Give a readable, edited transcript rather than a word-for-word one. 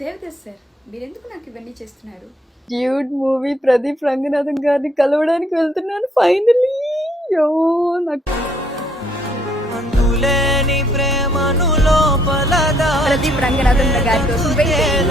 Devdas sir, మీరెందుకు నాకు ఇవన్నీ చేస్తున్నారు? డ్యూడ్ మూవీ ప్రదీప్ రంగనాథన్ గారిని కలవడానికి వెళ్తున్నాను ఫైనలీ. నాకు ప్రదీప్ రంగనాథన్ గారి కోసం వెయిటింగ్.